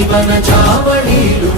జీవన చావళీలు